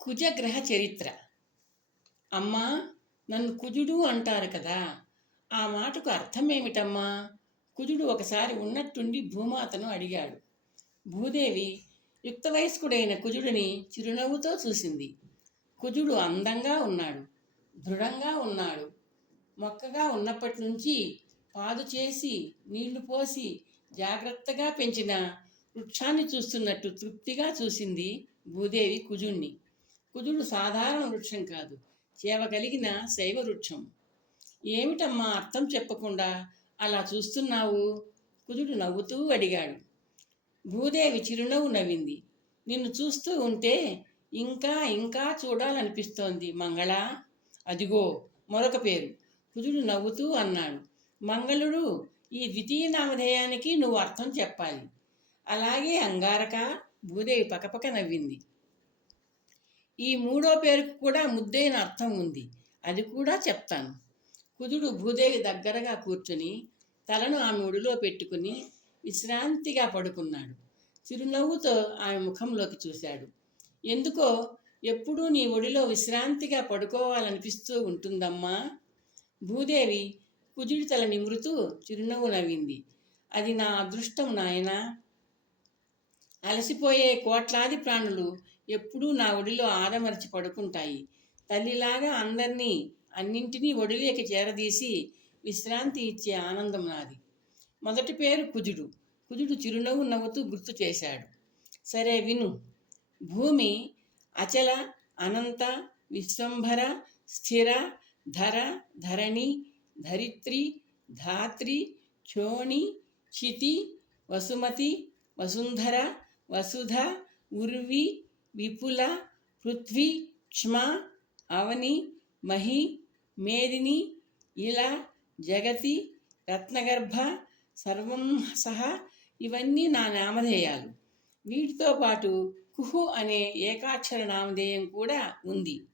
కుజగ్రహ చరిత్ర. అమ్మా నన్ను కుజుడు అంటారు కదా. ఆ మాటకు అర్థం ఏమిటమ్మా కుజుడు ఒకసారి ఉన్నట్టుండి భూమాతను అడిగాడు. భూదేవి యుక్త వయస్కుడైన కుజుడిని చిరునవ్వుతో చూసింది. కుజుడు అందంగా ఉన్నాడు దృఢంగా ఉన్నాడు. మొక్కగా ఉన్నప్పటి నుంచి పాదు చేసి నీళ్ళు పోసి జాగ్రత్తగా పెంచిన వృక్షాన్ని చూస్తున్నట్టు తృప్తిగా చూసింది భూదేవి కుజుణ్ణి. కుజుడు సాధారణ వృక్షం కాదు. చేవ కలిగిన శైవ వృక్షం. ఏమిటమ్మా అర్థం చెప్పకుండా అలా చూస్తున్నావు? కుజుడు నవ్వుతూ అడిగాడు. భూదేవి చిరునవ్వు నవ్వింది. నిన్ను చూస్తూ ఉంటే ఇంకా ఇంకా చూడాలనిపిస్తోంది మంగళ? అదిగో మరొక పేరు. కుజుడు నవ్వుతూ అన్నాడు. మంగళుడు ఈ ద్వితీయ నామధేయానికి నువ్వు అర్థం చెప్పాలి. అలాగే అంగారక? భూదేవి పకపక నవ్వింది. ఈ మూడో పేరుకు కూడా ముద్దైన అర్థం ఉంది. అది కూడా చెప్తాను. కుదుడు భూదేవి దగ్గరగా కూర్చుని తలను ఆమె ఒడిలో పెట్టుకుని విశ్రాంతిగా పడుకున్నాడు. చిరునవ్వుతో ఆమె ముఖంలోకి చూశాడు. ఎందుకో ఎప్పుడూ నీ ఒడిలో విశ్రాంతిగా పడుకోవాలనిపిస్తూ ఉంటుందమ్మా. భూదేవి కుజుడి తల నిమురుతూ చిరునవ్వు నవ్వింది. అది నా అదృష్టం నాయనా. అలసిపోయే కోట్లాది ప్రాణులు ఎప్పుడూ నా ఒడిలో ఆదమరిచి పడుకుంటాయి. తల్లిలాగా అందరినీ అన్నింటినీ ఒడిలోకి చేరదీసి విశ్రాంతి ఇచ్చే ఆనందం నాది. మొదటి పేరు కుజుడు. కుజుడు చిరునవ్వు నవ్వుతూ గుర్తు చేశాడు. సరే విను. భూమి అచల అనంత విశ్వంభర స్థిర ధర ధరణి ధరిత్రి ధాత్రి చోణి చితి వసుమతి వసుంధర వసుధ ఉర్వి విపుల పృథ్వీ క్ష్మ అవని మహి మేదిని ఇలా జగతి రత్నగర్భ సర్వం సహా ఇవన్నీ నా నామధేయాలు. వీటితో పాటు కుహు అనే ఏకాక్షర నామధేయం కూడా ఉంది.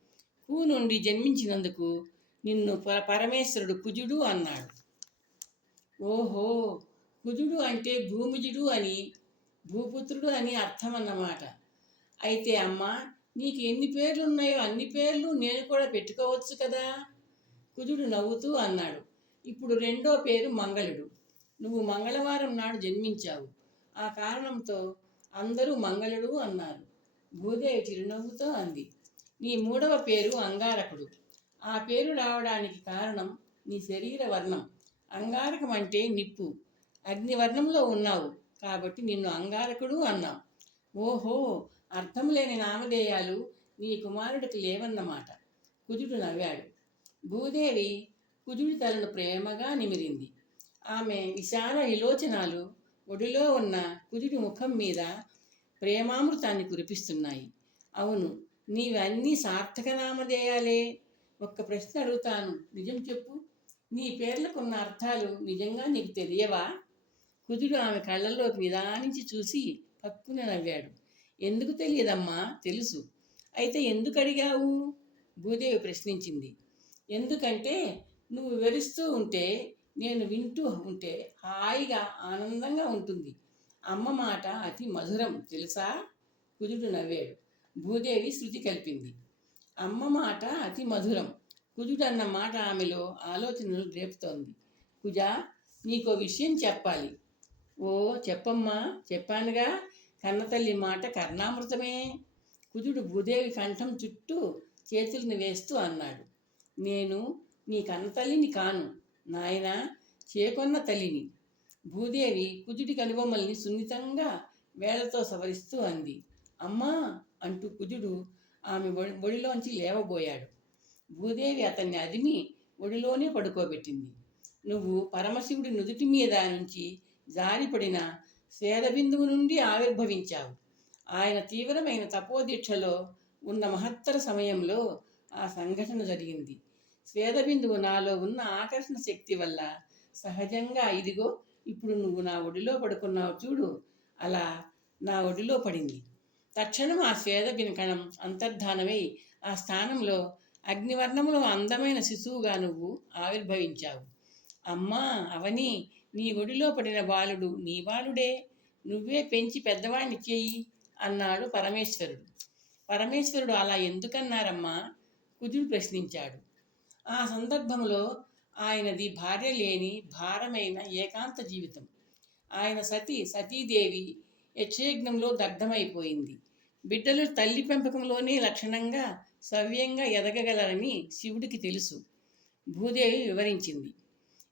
కు నుండి జన్మించినందుకు నిన్ను ప- పరమేశ్వరుడు కుజుడు అన్నాడు. ఓహో! కుజుడు అంటే భూమిజుడు అని భూపుత్రుడు అని అర్థం అన్నమాట అయితే అమ్మా నీకు ఎన్ని పేర్లు ఉన్నాయో అన్ని పేర్లు నేను కూడా పెట్టుకోవచ్చు కదా? కుజుడు నవ్వుతూ అన్నాడు. ఇప్పుడు రెండో పేరు మంగళుడు. నువ్వు మంగళవారం నాడు జన్మించావు. ఆ కారణంతో అందరూ మంగళుడు అన్నారు. భూదేవి చిరునవ్వుతో అంది. నీ మూడవ పేరు అంగారకుడు. ఆ పేరు రావడానికి కారణం నీ శరీర వర్ణం. అంగారకం అంటే నిప్పు. అగ్నివర్ణంలో ఉన్నావు కాబట్టి నిన్ను అంగారకుడు అన్నాం. ఓహో అర్థం లేని నామధేయాలు నీ కుమారుడికి లేవన్నమాట. కుజుడు నవ్వాడు. భూదేవి కుజుడి తలను ప్రేమగా నిమిరింది. ఆమె విశాల విలోచనాలు ఒడిలో ఉన్న కుజుడి ముఖం మీద ప్రేమామృతాన్ని కురిపిస్తున్నాయి. అవును నీవన్నీ సార్థక నామధేయాలే. ఒక్క ప్రశ్న అడుగుతాను. నిజం చెప్పు. నీ పేర్లకున్న అర్థాలు నిజంగా నీకు తెలియవా? కుజుడు ఆమె కళ్ళల్లోకి నిదానించి చూసి పక్కున నవ్వాడు. ఎందుకు తెలియదమ్మా? తెలుసు. అయితే ఎందుకు అడిగావు? భూదేవి ప్రశ్నించింది. ఎందుకంటే నువ్వు వివరిస్తూ ఉంటే నేను వింటూ ఉంటే హాయిగా ఆనందంగా ఉంటుంది. అమ్మ మాట అతి మధురం తెలుసా? కుజుడు నవ్వాడు. భూదేవి శృతి కలిపింది. అమ్మ మాట అతి మధురం. కుజుడు అన్న మాట ఆమెలో ఆలోచనలు రేపుతోంది. కుజా నీకో విషయం చెప్పాలి. ఓ చెప్పమ్మా చెప్పానుగా. కన్నతల్లి మాట కర్ణామృతమే. కుజుడు భూదేవి కంఠం చుట్టూ చేతులను వేస్తూ అన్నాడు. నేను నీ కన్నతల్లిని కాను. నాయన చేకొన్న తల్లిని. భూదేవి కుజుడి కనుబొమ్మల్ని సున్నితంగా వేళ్ళతో సవరిస్తూ అంది. అమ్మా అంటూ కుజుడు ఆమె ఒడిలోంచి లేవబోయాడు. భూదేవి అతన్ని అదిమి ఒడిలోనే పడుకోబెట్టింది. నువ్వు పరమశివుడి నుదుటి మీద నుంచి జారిపడిన స్వేదబిందువు నుండి ఆవిర్భవించావు. ఆయన తీవ్రమైన తపోదీక్షలో ఉన్న మహత్తర సమయంలో ఆ సంఘటన జరిగింది. స్వేదబిందువు నాలో ఉన్న ఆకర్షణ శక్తి వల్ల సహజంగా ఇదిగో ఇప్పుడు నువ్వు నా ఒడిలో పడుకున్నావు చూడు అలా నా ఒడిలో పడింది. తక్షణం ఆ స్వేద కణం అంతర్ధానమై ఆ స్థానంలో అగ్నివర్ణములో అందమైన శిశువుగా నువ్వు ఆవిర్భవించావు. అమ్మా అవని నీ ఒడిలో పడిన బాలుడు నీ బాలుడే. నువ్వే పెంచి పెద్దవాణ్ణి చేయి అన్నాడు పరమేశ్వరుడు. పరమేశ్వరుడు అలా ఎందుకన్నారమ్మా? కుజుడు ప్రశ్నించాడు. ఆ సందర్భంలో ఆయనది భార్య లేని భారమైన ఏకాంత జీవితం. ఆయన సతీ సతీదేవి యక్షయజ్ఞంలో దగ్ధమైపోయింది. బిడ్డలు తల్లి పెంపకంలోనే లక్షణంగా సవ్యంగా ఎదగగలరని శివుడికి తెలుసు. భూదేవి వివరించింది.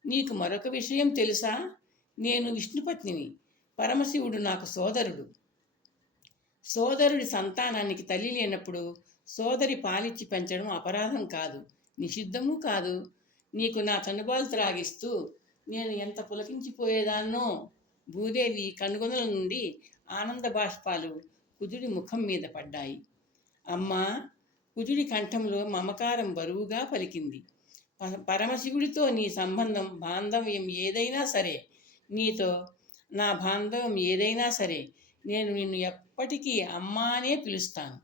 నీకు మరొక విషయం తెలుసా? నేను విష్ణుపత్నిని పరమశివుడు నాకు సోదరుడు. సోదరుడి సంతానానికి తల్లి లేనప్పుడు సోదరి పాలిచ్చి పెంచడం అపరాధం కాదు నిషిద్ధము కాదు. నీకు నా చనుబాలు త్రాగిస్తూ నేను ఎంత పులకించిపోయేదాన్నో? భూదేవి కనుగొనల నుండి ఆనంద బాష్పాలు కుజుడి ముఖం మీద పడ్డాయి. అమ్మా కుజుడి కంఠంలో మమకారం బరువుగా పలికింది. పరమశివుడితో నీ సంబంధం బాంధవ్యం ఏదైనా సరే నీతో నా బాంధవ్యం ఏదైనా సరే నేను నిన్ను ఎప్పటికీ అమ్మా అనే పిలుస్తాను.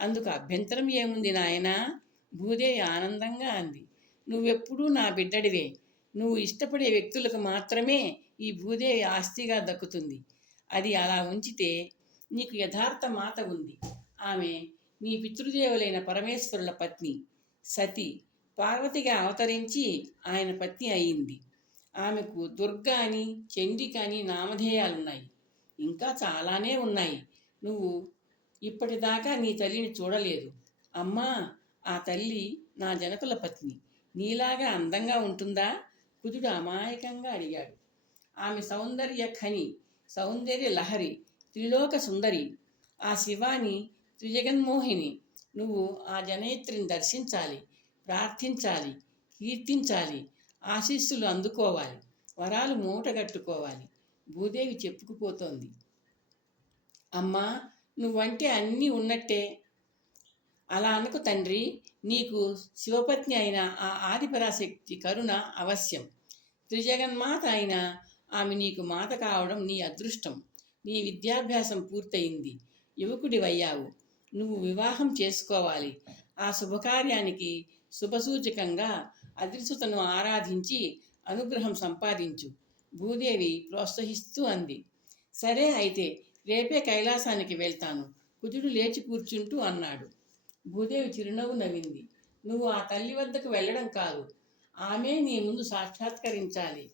అందుకు అభ్యంతరం ఏముంది నాయనా? భూదేవి ఆనందంగా అంది. నువ్వెప్పుడూ నా బిడ్డడివే. నువ్వు ఇష్టపడే వ్యక్తులకు మాత్రమే ఈ భూదేవి ఆస్తిగా దక్కుతుంది. అది అలా ఉంచితే నీకు యథార్థ మాత ఉంది. ఆమె నీ పితృదేవులైన పరమేశ్వరుల పత్ని సతి. పార్వతిగా అవతరించి ఆయన పత్ని అయింది. ఆమెకు దుర్గా అని చండిక అని నామధేయాలున్నాయి. ఇంకా చాలానే ఉన్నాయి. నువ్వు ఇప్పటిదాకా నీ తల్లిని చూడలేదు. అమ్మా ఆ తల్లి నా జనకుల పత్ని. నీలాగా అందంగా ఉంటుందా? కుజుడు అమాయకంగా అడిగాడు. ఆమె సౌందర్య ఖని సౌందర్య లహరి త్రిలోక సుందరి. ఆ శివాని త్రిజగన్మోహిని నువ్వు ఆ జనయిత్రిని దర్శించాలి. ప్రార్థించాలి కీర్తించాలి ఆశీస్సులు అందుకోవాలి వరాలు మూటగట్టుకోవాలి. భూదేవి చెప్పుకుపోతోంది. అమ్మా నువ్వంటే అన్నీ ఉన్నట్టే. అలా అనుకు తండ్రి నీకు శివపత్ని అయిన ఆ ఆదిపరాశక్తి కరుణ అవశ్యం. త్రిజగన్మాత అయిన ఆమె నీకు మాత కావడం నీ అదృష్టం. నీ విద్యాభ్యాసం పూర్తయింది. యువకుడివయ్యావు. నువ్వు వివాహం చేసుకోవాలి. ఆ శుభకార్యానికి శుభసూచకంగా అదృశ్యతను ఆరాధించి అనుగ్రహం సంపాదించు. భూదేవి ప్రోత్సహిస్తూ అంది. సరే అయితే రేపే కైలాసానికి వెళ్తాను. కుజుడు లేచి కూర్చుంటూ అన్నాడు. భూదేవి చిరునవ్వు నవ్వింది. నువ్వు ఆ తల్లి వద్దకు వెళ్ళడం కాదు. ఆమె నీ ముందు సాక్షాత్కరించాలి.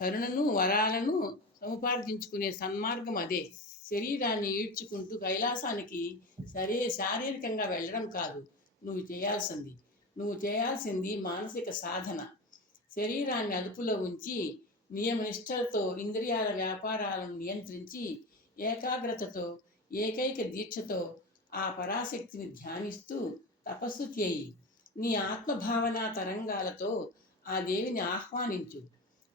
కరుణను వరాలను సముపార్జించుకునే సన్మార్గం అదే. శరీరాన్ని ఈడ్చుకుంటూ కైలాసానికి సరే శారీరకంగా వెళ్ళడం కాదు. నువ్వు చేయాల్సింది నువ్వు చేయాల్సింది మానసిక సాధన. శరీరాన్ని అదుపులో ఉంచి నియమనిష్టలతో ఇంద్రియాల వ్యాపారాలను నియంత్రించి ఏకాగ్రతతో ఏకైక దీక్షతో ఆ పరాశక్తిని ధ్యానిస్తూ తపస్సు చేయి. నీ ఆత్మభావన తరంగాలతో ఆ దేవిని ఆహ్వానించు.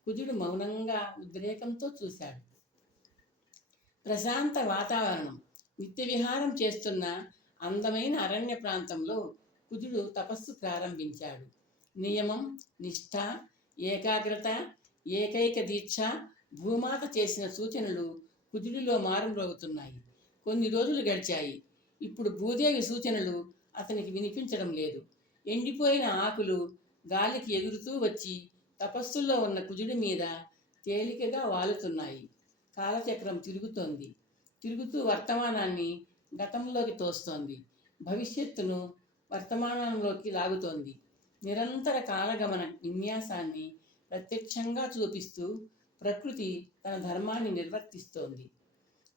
కుజుడు మౌనంగా ఉద్రేకంతో చూశాడు. ప్రశాంత వాతావరణం. నిత్య విహారం చేస్తున్న అందమైన అరణ్య ప్రాంతంలో కుజుడు తపస్సు ప్రారంభించాడు. నియమం నిష్ఠ ఏకాగ్రత ఏకైక దీక్ష భూమాత చేసిన సూచనలు కుజుడిలో మారుమ్రోగుతున్నాయి. కొన్ని రోజులు గడిచాయి. ఇప్పుడు భూదేవి సూచనలు అతనికి వినిపించడం లేదు. ఎండిపోయిన ఆకులు గాలికి ఎగురుతూ వచ్చి తపస్సుల్లో ఉన్న కుజుడి మీద తేలికగా వాలుతున్నాయి. కాలచక్రం తిరుగుతోంది. తిరుగుతూ వర్తమానాన్ని గతంలోకి తోస్తోంది. భవిష్యత్తును వర్తమానంలోకి లాగుతోంది. నిరంతర కాలగమన విన్యాసాన్ని ప్రత్యక్షంగా చూపిస్తూ ప్రకృతి తన ధర్మాన్ని నిర్వర్తిస్తోంది.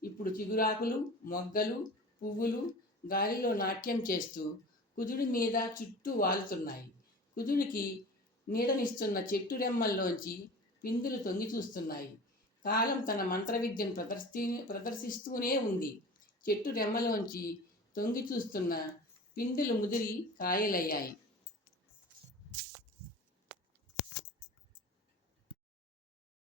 ఇప్పుడు చిగురాకులు మొగ్గలు పువ్వులు గాలిలో నాట్యం చేస్తూ కుదుడి మీద చుట్టూ వాలుతున్నాయి. కుదుడికి నీడనిస్తున్న చెట్టు రెమ్మల్లోంచి పిందులు తొంగి చూస్తున్నాయి. కాలం తన మంత్ర విద్యను ప్రదర్శి ప్రదర్శిస్తూనే ఉంది. చెట్టు రెమ్మలోంచి తొంగి చూస్తున్న పిందులు ముదిరి కాయలయ్యాయి